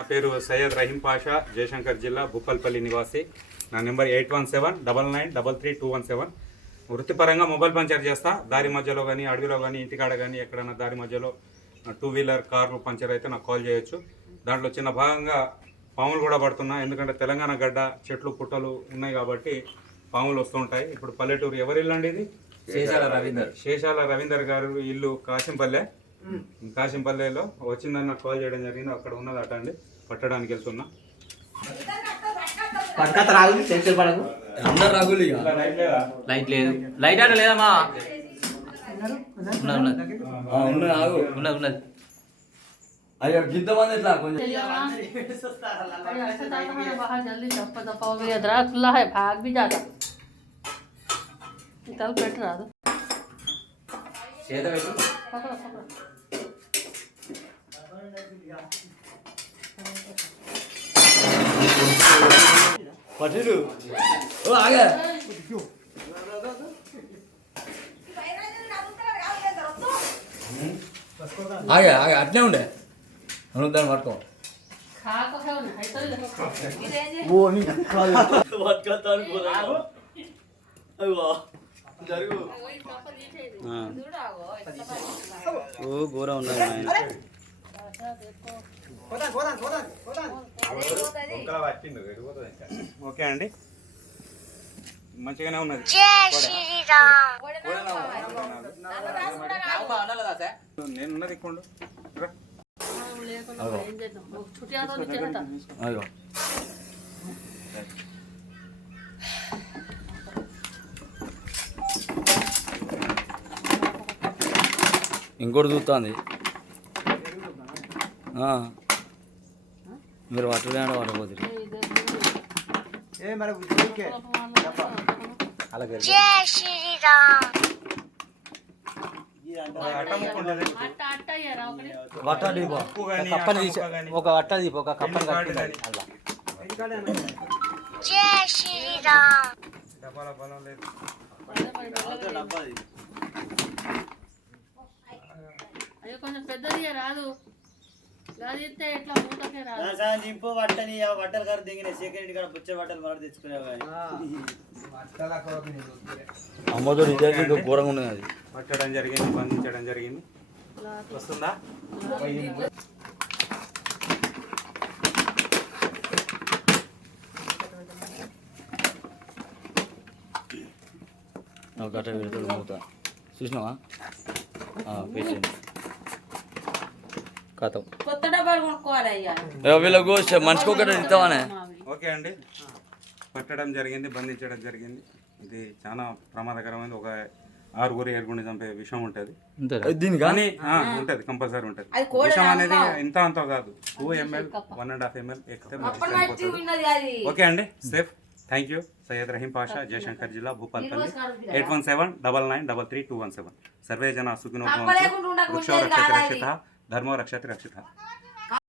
నా పేరు సయ్యద్ రహీం పాషా, జయశంకర్ జిల్లా, భూపాల్పల్లి నివాసి. నా నెంబర్ 8179993217. వృత్తిపరంగా మొబైల్ పంచర్ చేస్తా. దారి మధ్యలో కానీ, అడవిలో కానీ, ఇంటికాడ కానీ ఎక్కడైనా దారి మధ్యలో 2 వీలర్ కార్లు పంచర్ అయితే నాకు కాల్ చేయొచ్చు. దాంట్లో చిన్న భాగంగా పాములు కూడా పడుతున్నా, ఎందుకంటే తెలంగాణ గడ్డ చెట్లు పుట్టలు ఉన్నాయి కాబట్టి పాములు వస్తుంటాయి. ఇప్పుడు పల్లెటూరు ఎవరి ఇల్లు అండి ఇది? శేషాల రవీందర్ గారు ఇల్లు కాశంపల్లెలో వచ్చిందని నాకు కాల్ చేయడం జరిగింది. అక్కడ ఉన్నది అట అండి, పట్టడానికి వెళ్తున్నా. లైట్ లేదు, లైట్ అంటే లేదమ్మా. ఉన్నది अरे गिद्ध बांधे ला कोण बाहर जल्दी चप्पल दपाओगे अदरा खुला है, भाग भी जाता निकल बैठ रहा था। చేత పెట్టు. पकड़ो पकड़ो पठिलु ओ आगे आगे आगे अटने ఉండే మనం దాన్ని పట్టుకో खाको है ना है तो देखो वो नी పట్టుకోతాను పోరాడు అయ్యో జరుగు ఓ గోర ఉన్నది ఆయన. ఓకే అండి, మంచిగానే ఉన్నది. నేను ఉన్నది ఇక్కడ छुट्टियां तो नीचे रहता అయ్యో ఇంకోటి చూస్తుంది మీరు పట్టలే అంటే పట్టపోతుంది ఒక అట్ట దీప ఒక కప్పని అయ్యో కొంచెం పెద్దది రాదు, గదిస్తే ఎట్లా మూటకే రాదు. దింపు బట్టని బట్టలు కాదు దిగిన సెకండ్ కాడ పుచ్చ బట్టలు మాట తెచ్చుకునేవా అమ్మతో నిజంగా ఘోరంగా ఉన్నది అది పట్టడం జరిగింది, బంధించడం జరిగింది. వస్తుందా? గట్ట పెడతాడు మూత చూసినావా పేషెంట్ కథ కొత్త డబ్బాలు కొనుక్కోవాలి అయ్యా. వీళ్ళకు మనిషికి ఒకటి ఇస్తావానే. ఓకే అండి, పట్టడం జరిగింది, బంధించడం జరిగింది. ఇది చాలా ప్రమాదకరమైనది. ఒక 6-7 చంపే విషయం ఉంటుంది దీని కానీ ఉంటుంది, కంపల్సరీ ఉంటుంది. విషయం అనేది ఇంత అంత కాదు, 2 ml 1.5 ml ఎక్కితే ఓకే అండి. Safe. Thank you. Syed Rahim Pasha, Jayashankar జిల్లా, భూపాల్పల్లి. 8179333217. సర్వే జన సుఖినో భవంతు. వృక్షో రక్షతి రక్షితః, ధర్మో రక్షతి రక్షితః.